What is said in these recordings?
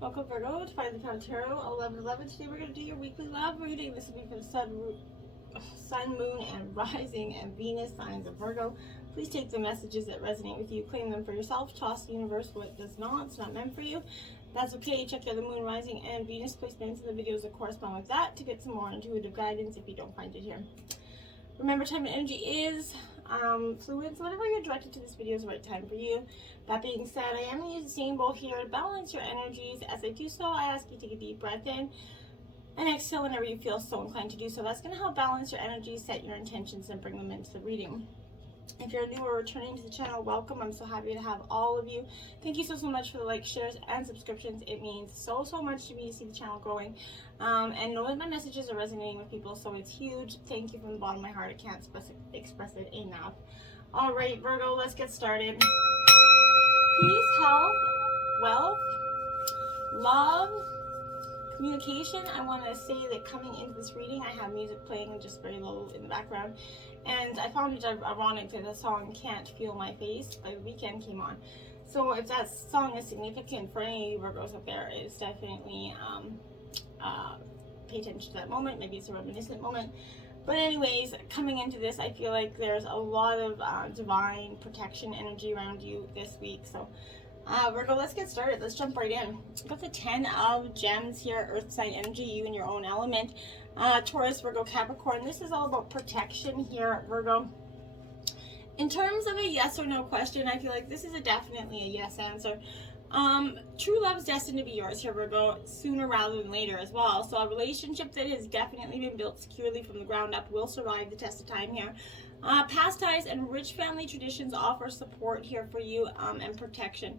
Welcome, Virgo, to Find the Power Tarot 1111. Today we're going to do your weekly love reading. This will be for the sun, moon, and rising and Venus signs of Virgo. Please take the messages that resonate with you, claim them for yourself, toss the universe what does not. It's not meant for you. That's okay. Check out the moon, rising, and Venus placements in the videos that correspond with that to get some more intuitive guidance if you don't find it here. Remember, time and energy is fluid, so whatever you're directed to this video is the right time for you. That being said, I am going to use the same bowl here to balance your energies. As I do so, I ask you to take a deep breath in and exhale whenever you feel so inclined to do so. That's going to help balance your energies, set your intentions, and bring them into the reading. If you're new or returning to the channel, welcome. I'm so happy to have all of you. Thank you so much for the likes, shares, and subscriptions. It means so much to me to see the channel growing. And know that my messages are resonating with people, so it's huge. Thank you from the bottom of my heart. I can't express it enough. All right, Virgo, let's get started. Peace, health, wealth, love, communication. I want to say that coming into this reading, I have music playing just very low in the background. And I found it ironic that the song Can't Feel My Face by The Weeknd came on. So if that song is significant for any Virgos out there, it's definitely pay attention to that moment. Maybe it's a reminiscent moment. But anyways, coming into this, I feel like there's a lot of divine protection energy around you this week. So Virgo, let's get started. Let's jump right in. Got the 10 of Gems here, Earth sign energy, you and your own element. Taurus, Virgo, Capricorn. This is all about protection here, Virgo. In terms of a yes or no question, I feel like this is definitely a yes answer. True love is destined to be yours here, Virgo, sooner rather than later as well. So a relationship that has definitely been built securely from the ground up will survive the test of time here. Past ties and rich family traditions offer support here for you and protection.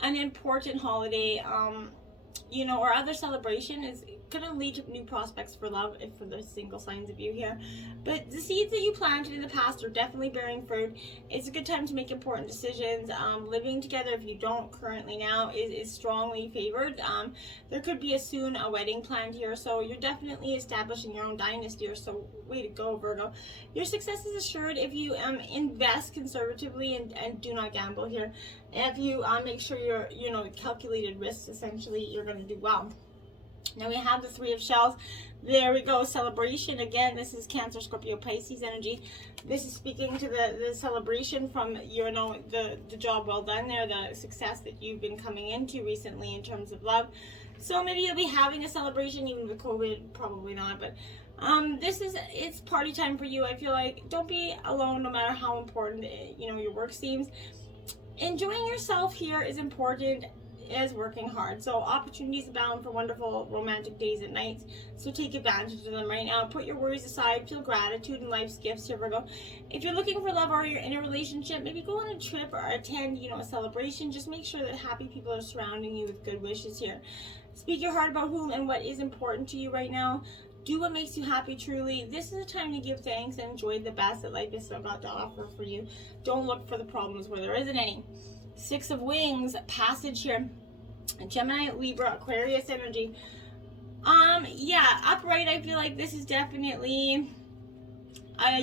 An important holiday, or other celebration is going to lead to new prospects for love if for the single signs of you here. But the seeds that you planted in the past are definitely bearing fruit. It's a good time to make important decisions. Living together, if you don't currently now, is strongly favored. There could be a wedding planned here, so you're definitely establishing your own dynasty, or so. Way to go, Virgo. Your success is assured if you invest conservatively and do not gamble here. If you make sure you're calculated risks, essentially, you're going to do well. Now we have the Three of Shells. There we go. Celebration. Again, this is Cancer, Scorpio, Pisces energy. This is speaking to the celebration from the job well done there, the success that you've been coming into recently in terms of love. So maybe you'll be having a celebration, even with COVID, probably not, but it's party time for you. I feel like don't be alone no matter how important your work seems. Enjoying yourself here is important as working hard. So opportunities abound for wonderful romantic days and nights. So take advantage of them right now. Put your worries aside. Feel gratitude and life's gifts here, Virgo. If you're looking for love or you're in a relationship, maybe go on a trip or attend, a celebration. Just make sure that happy people are surrounding you with good wishes here. Speak your heart about whom and what is important to you right now. Do what makes you happy truly. This is a time to give thanks and enjoy the best that life has still got to offer for you. Don't look for the problems where there isn't any. Six of Wings, passage here. Gemini, Libra, Aquarius energy. Upright, I feel like this is definitely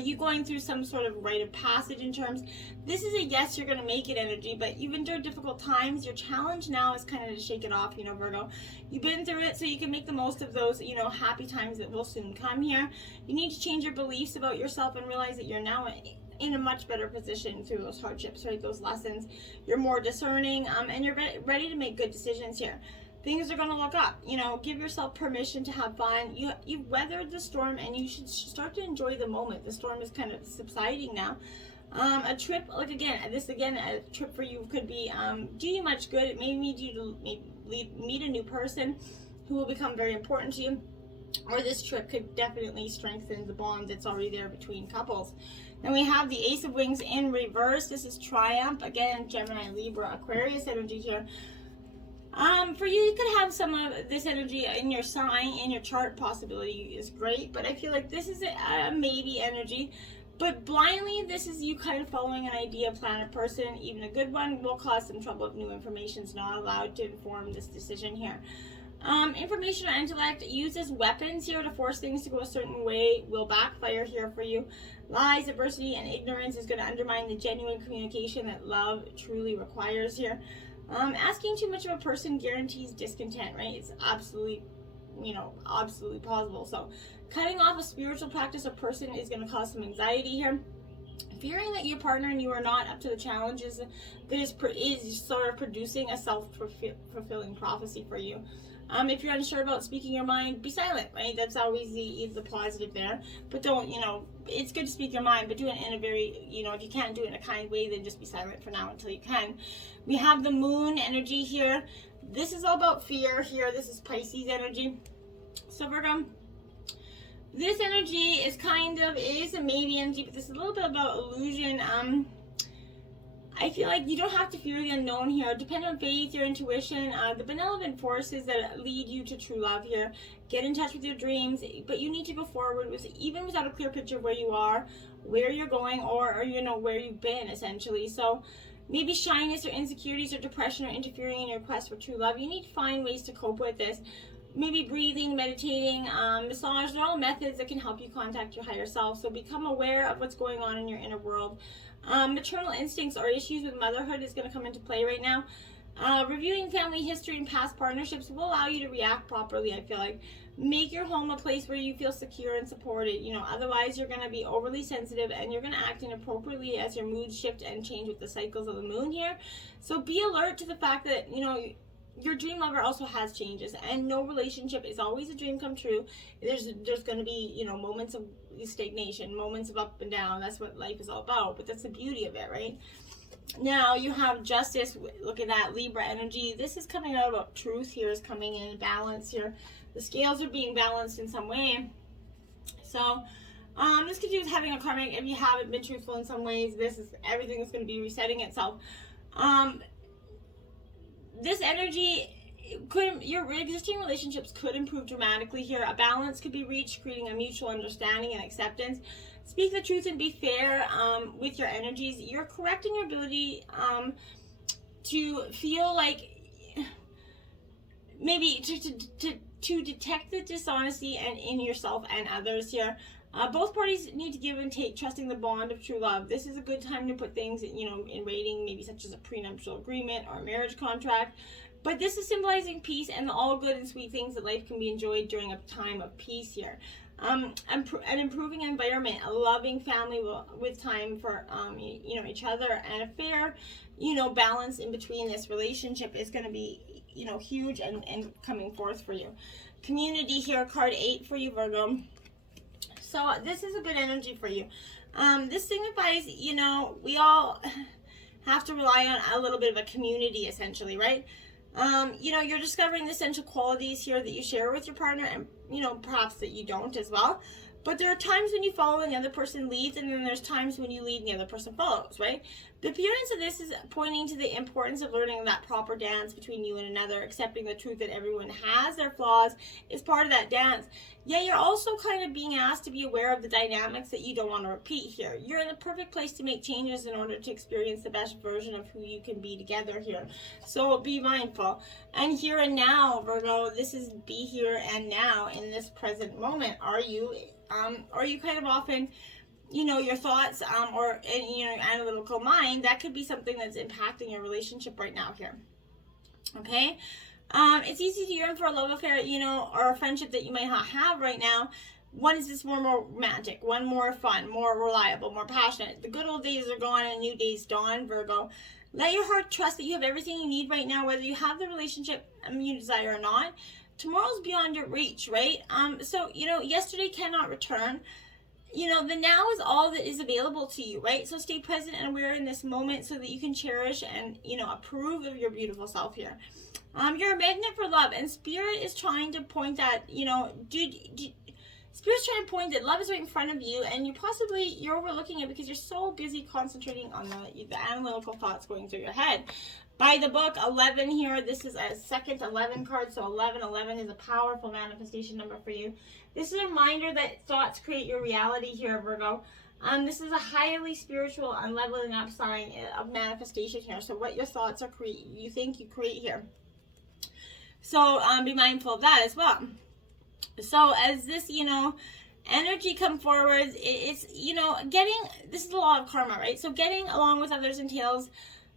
you going through some sort of rite of passage in terms. This is a yes, you're going to make it energy, but you've endured difficult times. Your challenge now is kind of to shake it off, Virgo. You've been through it, so you can make the most of those, happy times that will soon come here. You need to change your beliefs about yourself and realize that you're now in a much better position through those hardships, right? Those lessons. You're more discerning, and you're ready to make good decisions here. Things are going to look up. Give yourself permission to have fun. You've weathered the storm, and you should start to enjoy the moment. The storm is kind of subsiding now. A trip, a trip for you could be do you much good. It may need you to meet a new person who will become very important to you. Or this trip could definitely strengthen the bond that's already there between couples. Then we have the Ace of Wings in reverse. This is Triumph. Again, Gemini, Libra, Aquarius energy here. For you could have some of this energy in your sign, in your chart. Possibility is great, but I feel like this is a maybe energy. But blindly, this is you kind of following an idea, plan, a person, even a good one, will cause some trouble if new information is not allowed to inform this decision here. Information or intellect uses weapons here to force things to go a certain way will backfire here for you. Lies, adversity, and ignorance is going to undermine the genuine communication that love truly requires here. Asking too much of a person guarantees discontent, right? It's absolutely, absolutely possible. So cutting off a spiritual practice or person is going to cause some anxiety here. Fearing that your partner and you are not up to the challenges that is sort of producing a self-fulfilling prophecy for you. If you're unsure about speaking your mind, be silent, right? That's always the positive there. But don't, it's good to speak your mind, but do it in a very, if you can't do it in a kind way, then just be silent for now until you can. We have the moon energy here. This is all about fear here. This is Pisces energy. So Virgo, this energy is it is a maybe energy, but this is a little bit about illusion. I feel like you don't have to fear the unknown here. Depend on faith, your intuition, the benevolent forces that lead you to true love here. Get in touch with your dreams, but you need to go forward even without a clear picture of where you are, where you're going, or where you've been, essentially. So maybe shyness or insecurities or depression are interfering in your quest for true love. You need to find ways to cope with this. Maybe breathing, meditating, massage, they're all methods that can help you contact your higher self. So become aware of what's going on in your inner world. Maternal instincts or issues with motherhood is going to come into play right now. Reviewing family history and past partnerships will allow you to react properly, I feel like. Make your home a place where you feel secure and supported. Otherwise you're going to be overly sensitive and you're going to act inappropriately as your mood shift and change with the cycles of the moon here. So be alert to the fact that, your dream lover also has changes, and no relationship is always a dream come true. There's going to be, moments of stagnation, moments of up and down. That's what life is all about, but that's the beauty of it, right? Now you have justice. Look at that, Libra energy. This is coming out about truth here, is coming in balance here. The scales are being balanced in some way. So this could do with having a karmic. If you haven't been truthful in some ways, everything is going to be resetting itself. This energy your existing relationships could improve dramatically here. A balance could be reached, creating a mutual understanding and acceptance. Speak the truth and be fair with your energies. You're correct in your ability to feel like maybe to detect the dishonesty and in yourself and others here. Both parties need to give and take, trusting the bond of true love. This is a good time to put things, in writing, maybe such as a prenuptial agreement or a marriage contract. But this is symbolizing peace and all good and sweet things that life can be enjoyed during a time of peace here. An improving environment, a loving family with time for, each other, and a fair, balance in between this relationship is going to be, huge and coming forth for you. Community here, card 8 for you, Virgo. So this is a good energy for you. This signifies, we all have to rely on a little bit of a community, essentially, right? You're discovering the essential qualities here that you share with your partner, and, perhaps that you don't as well. But there are times when you follow and the other person leads, and then there's times when you lead and the other person follows, right? The appearance of this is pointing to the importance of learning that proper dance between you and another, accepting the truth that everyone has their flaws is part of that dance. Yet you're also kind of being asked to be aware of the dynamics that you don't want to repeat here. You're in the perfect place to make changes in order to experience the best version of who you can be together here. So be mindful. And here and now, Virgo, this is be here and now in this present moment. Are you kind of often, your thoughts or your analytical mind, that could be something that's impacting your relationship right now here. Okay? It's easy to yearn for a love affair, or a friendship that you might not have right now. One is just more romantic, one more fun, more reliable, more passionate. The good old days are gone and new days dawn, Virgo. Let your heart trust that you have everything you need right now, whether you have the relationship you desire or not. Tomorrow's beyond your reach, right? So, yesterday cannot return. The now is all that is available to you, right? So stay present and aware in this moment so that you can cherish and, approve of your beautiful self here. You're a magnet for love, and Spirit is trying to point that, Spirit's trying to point that love is right in front of you, and you're overlooking it because you're so busy concentrating on the analytical thoughts going through your head. By the book, 11 here, this is a second 11 card, so 11 is a powerful manifestation number for you. This is a reminder that thoughts create your reality here, Virgo. This is a highly spiritual and leveling up sign of manifestation here. So what your thoughts are you think you create here. So be mindful of that as well. So as this, energy come forward, it's, this is a law of karma, right? So getting along with others entails,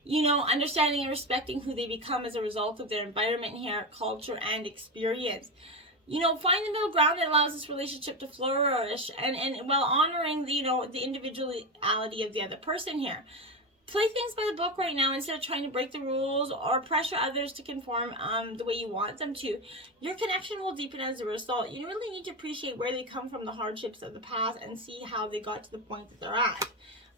you know, understanding and respecting who they become as a result of their environment here, culture, and experience. You know, find the middle ground that allows this relationship to flourish, and while honoring the, you know, the individuality of the other person here. Play things by the book right now instead of trying to break the rules or pressure others to conform the way you want them to. Your connection will deepen as a result. You really need to appreciate where they come from, the hardships of the past, and see how they got to the point that they're at.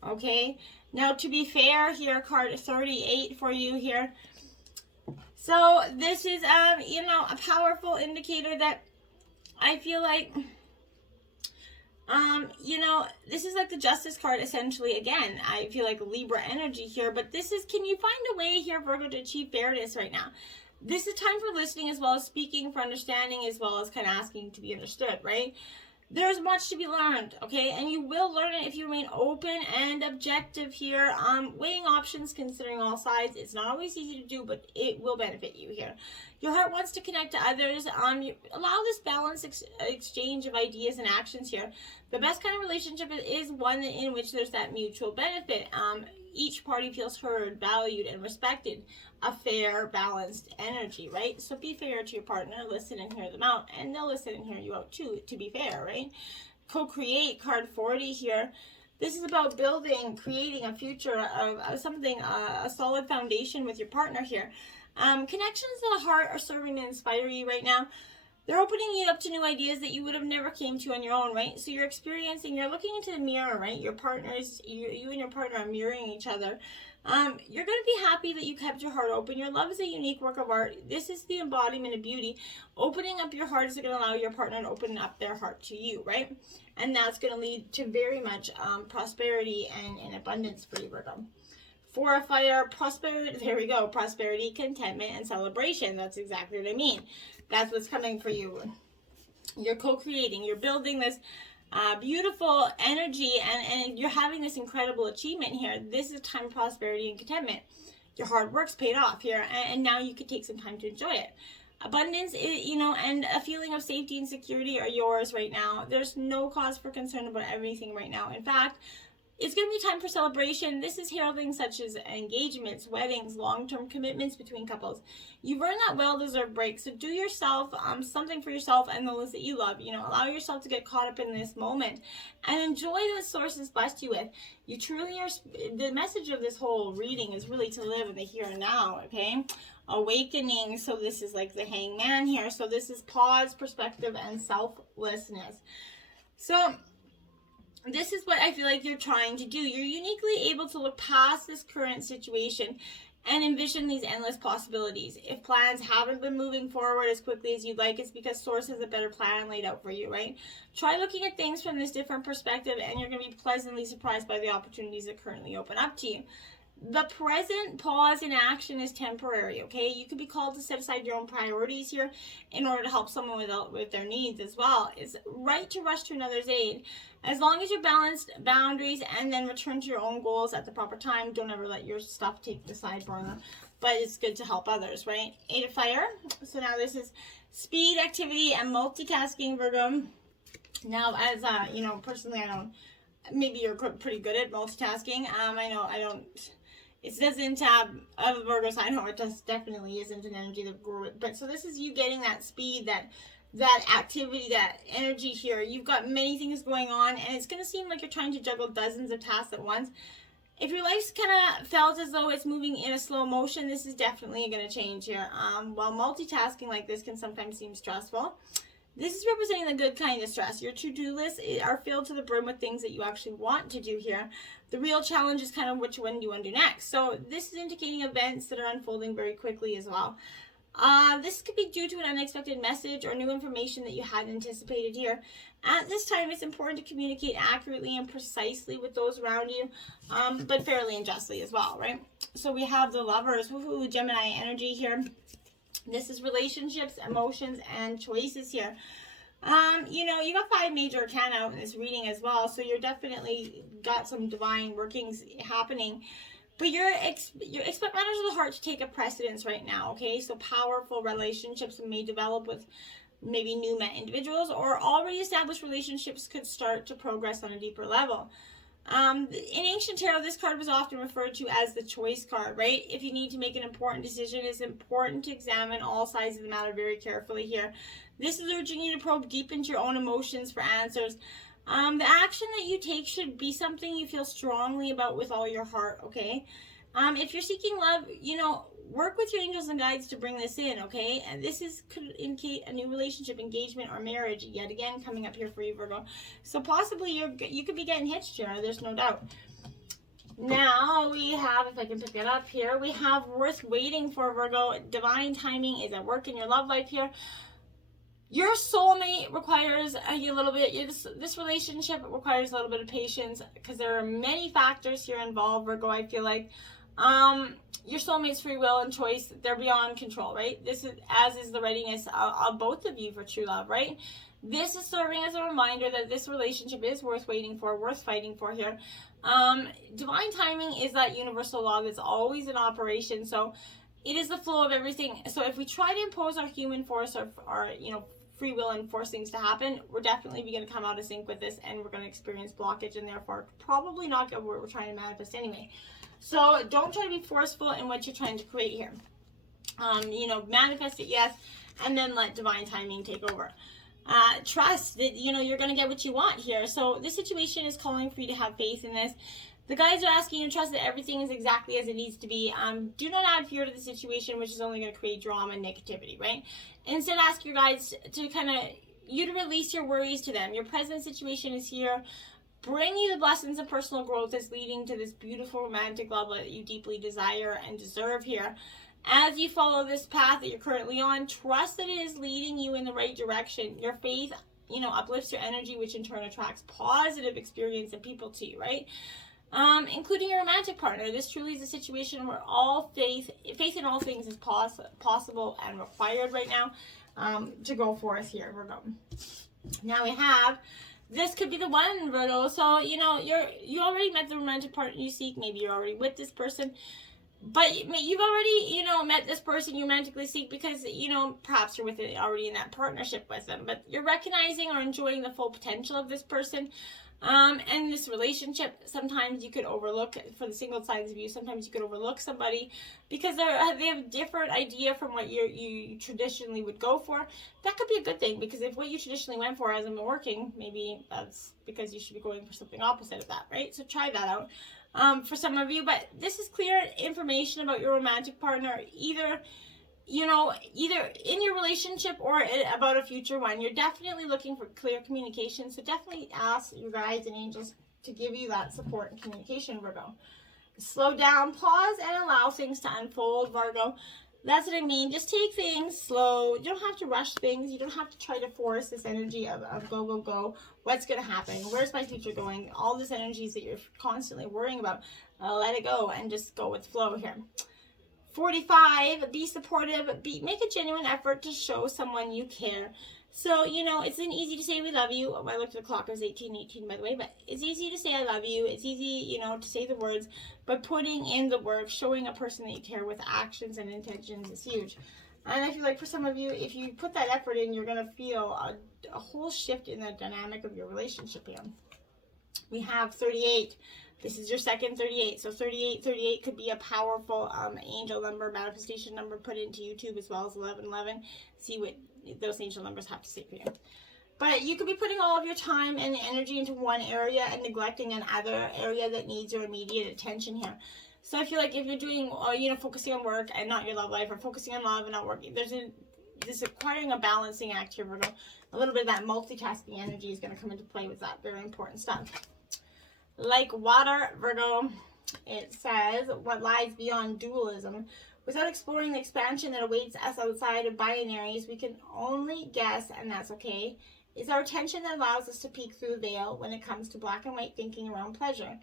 Okay? Now, to be fair here, card 38 for you here. So, this is, you know, a powerful indicator that I feel like... you know, this is like the Justice card, essentially. Again, I feel like Libra energy here, but this is, can you find a way here, Virgo, to achieve fairness right now? This is time for listening as well as speaking, for understanding as well as kind of asking to be understood, right? There's much to be learned, okay? And you will learn it if you remain open and objective here. Weighing options, considering all sides. It's not always easy to do, but it will benefit you here. Your heart wants to connect to others. You allow this balanced exchange of ideas and actions here. The best kind of relationship is one in which there's that mutual benefit. Each party feels heard, valued, and respected. A fair, balanced energy, right? So be fair to your partner, listen and hear them out, and they'll listen and hear you out too, to be fair, right? Co-create, card 40 here. This is about building, creating a future of something, a solid foundation with your partner here. Connections to the heart are serving to inspire you right now. They're opening you up to new ideas that you would have never came to on your own, right? So you're experiencing, you're looking into the mirror, right? Your partners, you and your partner are mirroring each other. You're going to be happy that you kept your heart open. Your love is a unique work of art. This is the embodiment of beauty. Opening up your heart is going to allow your partner to open up their heart to you, right? And that's going to lead to very much prosperity and abundance for you, Virgo. For a fire, prosperity, there we go, prosperity, contentment, and celebration. That's exactly what I mean. That's what's coming for you. You're co-creating. You're building this beautiful energy, and you're having this incredible achievement here. This is time of prosperity and contentment. Your hard work's paid off here, and now you can take some time to enjoy it. Abundance, you know, and a feeling of safety and security are yours right now. There's no cause for concern about everything right now. In fact, it's going to be time for celebration. This is heralding such as engagements, weddings, long-term commitments between couples. You've earned that well-deserved break. So do yourself something for yourself and those that you love. You know, allow yourself to get caught up in this moment and enjoy the sources blessed you with. You truly are. The message of this whole reading is really to live in the here and now. Okay, awakening. So this is like the hangman here. So this is pause, perspective, and selflessness. So this is what I feel like you're trying to do. You're uniquely able to look past this current situation and envision these endless possibilities. If plans haven't been moving forward as quickly as you'd like, it's because Source has a better plan laid out for you, right? Try looking at things from this different perspective, and you're going to be pleasantly surprised by the opportunities that currently open up to you. The present pause in action is temporary, okay? You could be called to set aside your own priorities here in order to help someone with their needs as well. It's right to rush to another's aid. As long as you balance boundaries and then return to your own goals at the proper time, don't ever let your stuff take the side burner. But it's good to help others, right? 8 of Fire. So now this is speed, activity, and multitasking, Virgo. Now, as you know, personally, I don't. Maybe you're pretty good at multitasking. I know I don't. It doesn't have a Virgo sign. No, it definitely isn't an energy that grew it. But so this is you getting that speed, that activity, that energy here. You've got many things going on, and it's going to seem like you're trying to juggle dozens of tasks at once. If your life's kind of felt as though it's moving in a slow motion, this is definitely going to change here. While multitasking like this can sometimes seem stressful, this is representing the good kind of stress. Your to-do lists are filled to the brim with things that you actually want to do here. The real challenge is kind of which one do you want to do next. So this is indicating events that are unfolding very quickly as well. This could be due to an unexpected message or new information that you hadn't anticipated here. At this time, it's important to communicate accurately and precisely with those around you, but fairly and justly as well, right? So we have the Lovers, woohoo, Gemini energy here. This is relationships, emotions, and choices here. You know, you got 5 major arcana out in this reading as well, so you're definitely got some divine workings happening. But you expect matters of the heart to take a precedence right now, okay? So powerful relationships may develop with maybe new met individuals, or already established relationships could start to progress on a deeper level. In ancient tarot, this card was often referred to as the choice card, right? If you need to make an important decision, it's important to examine all sides of the matter very carefully here. This is urging you to probe deep into your own emotions for answers. The action that you take should be something you feel strongly about with all your heart, okay? If you're seeking love, work with your angels and guides to bring this in, okay? And this could indicate a new relationship, engagement, or marriage, yet again, coming up here for you, Virgo. So possibly you could be getting hitched here, there's no doubt. Now we have, if I can pick it up here, we have worth waiting for, Virgo. Divine timing is at work in your love life here. Your soulmate requires a little bit, this relationship requires a little bit of patience because there are many factors here involved, Virgo, I feel like. Your soulmate's free will and choice, they're beyond control, right? This is, as is the readiness of both of you for true love, right? This is serving as a reminder that this relationship is worth waiting for, worth fighting for here. Divine timing is that universal law that's always in operation, so it is the flow of everything. So if we try to impose our human force or free will and force things to happen, we're definitely going to come out of sync with this, and we're going to experience blockage, and therefore probably not get what we're trying to manifest anyway. So don't try to be forceful in what you're trying to create here. Manifest it, yes, and then let divine timing take over. Trust that, you're going to get what you want here. So this situation is calling for you to have faith in this. The guides are asking you to trust that everything is exactly as it needs to be. Do not add fear to the situation, which is only going to create drama and negativity, right? Instead, ask your guides to to release your worries to them. Your present situation is here. Bring you the blessings of personal growth that's leading to this beautiful romantic love that you deeply desire and deserve here. As you follow this path that you're currently on, trust that it is leading you in the right direction. Your faith, uplifts your energy, which in turn attracts positive experience and people to you, right? Including your romantic partner. This truly is a situation where faith in all things is possible and required right now to go forth here, Virgo. Now we have, this could be the one, Virgo. So, you already met the romantic partner you seek. Maybe you're already with this person. But you've already, met this person you romantically seek because, perhaps you're already in that partnership with them. But you're recognizing or enjoying the full potential of this person. And this relationship, sometimes you could overlook, for the single sides of you, sometimes you could overlook somebody because they have a different idea from what you traditionally would go for. That could be a good thing, because if what you traditionally went for hasn't been working, maybe that's because you should be going for something opposite of that, right? So try that out for some of you. But this is clear information about your romantic partner, either in your relationship or about a future one. You're definitely looking for clear communication. So definitely ask your guides and angels to give you that support and communication, Virgo. Slow down, pause, and allow things to unfold, Virgo. That's what I mean. Just take things slow. You don't have to rush things. You don't have to try to force this energy of go, go, go. What's going to happen? Where's my future going? All this energies that you're constantly worrying about. Let it go and just go with flow here. 45, be supportive, make a genuine effort to show someone you care. So, it's easy to say we love you. I looked at the clock, it was 18:18, by the way, but it's easy to say I love you. It's easy, to say the words, but putting in the work, showing a person that you care with actions and intentions is huge. And I feel like for some of you, if you put that effort in, you're going to feel a whole shift in the dynamic of your relationship here. We have 38. This is your second 38. So 38 could be a powerful angel number, manifestation number. Put it into YouTube as well as 1111. See what those angel numbers have to say for you. But you could be putting all of your time and energy into one area and neglecting another area that needs your immediate attention here. So I feel like if you're doing, focusing on work and not your love life, or focusing on love and not work, this acquiring a balancing act here, Virgo. A little bit of that multitasking energy is going to come into play with that. Very important stuff. Like water, Virgo, it says, what lies beyond dualism? Without exploring the expansion that awaits us outside of binaries, we can only guess, and that's okay. It's our attention that allows us to peek through the veil when it comes to black and white thinking around pleasure.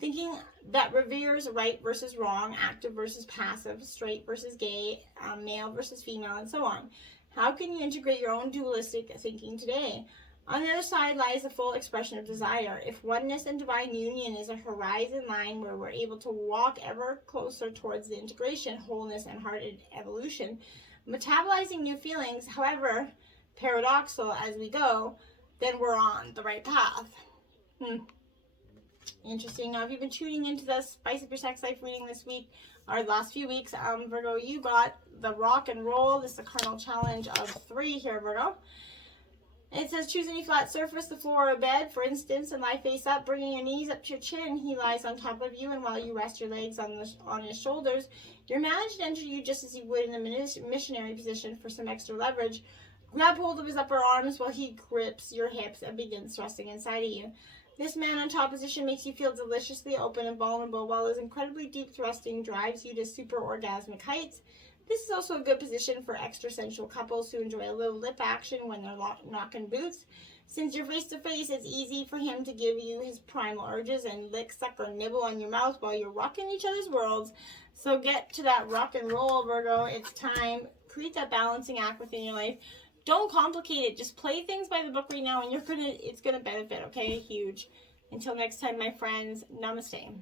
Thinking that reveres right versus wrong, active versus passive, straight versus gay, male versus female, and so on. How can you integrate your own dualistic thinking today? On the other side lies the full expression of desire. If oneness and divine union is a horizon line where we're able to walk ever closer towards the integration, wholeness, and hearted evolution, metabolizing new feelings, however paradoxical as we go, then we're on the right path. Interesting. Now, if you've been tuning into the Spice Up Your Sex Life reading this week, or the last few weeks, Virgo, you got the rock and roll. This is a cardinal challenge of 3 here, Virgo. It says, choose any flat surface, the floor or bed, for instance, and lie face up, bringing your knees up to your chin. He lies on top of you, and while you rest your legs on his shoulders, your man should enter you just as he would in a missionary position for some extra leverage. Grab hold of his upper arms while he grips your hips and begins thrusting inside of you. This man on top position makes you feel deliciously open and vulnerable, while his incredibly deep thrusting drives you to super orgasmic heights. This is also a good position for extra sensual couples who enjoy a little lip action when they're knocking boots. Since you're face to face, it's easy for him to give you his primal urges and lick, suck, or nibble on your mouth while you're rocking each other's worlds. So get to that rock and roll, Virgo. It's time. Create that balancing act within your life. Don't complicate it. Just play things by the book right now, and it's gonna benefit, okay? Huge. Until next time, my friends, namaste.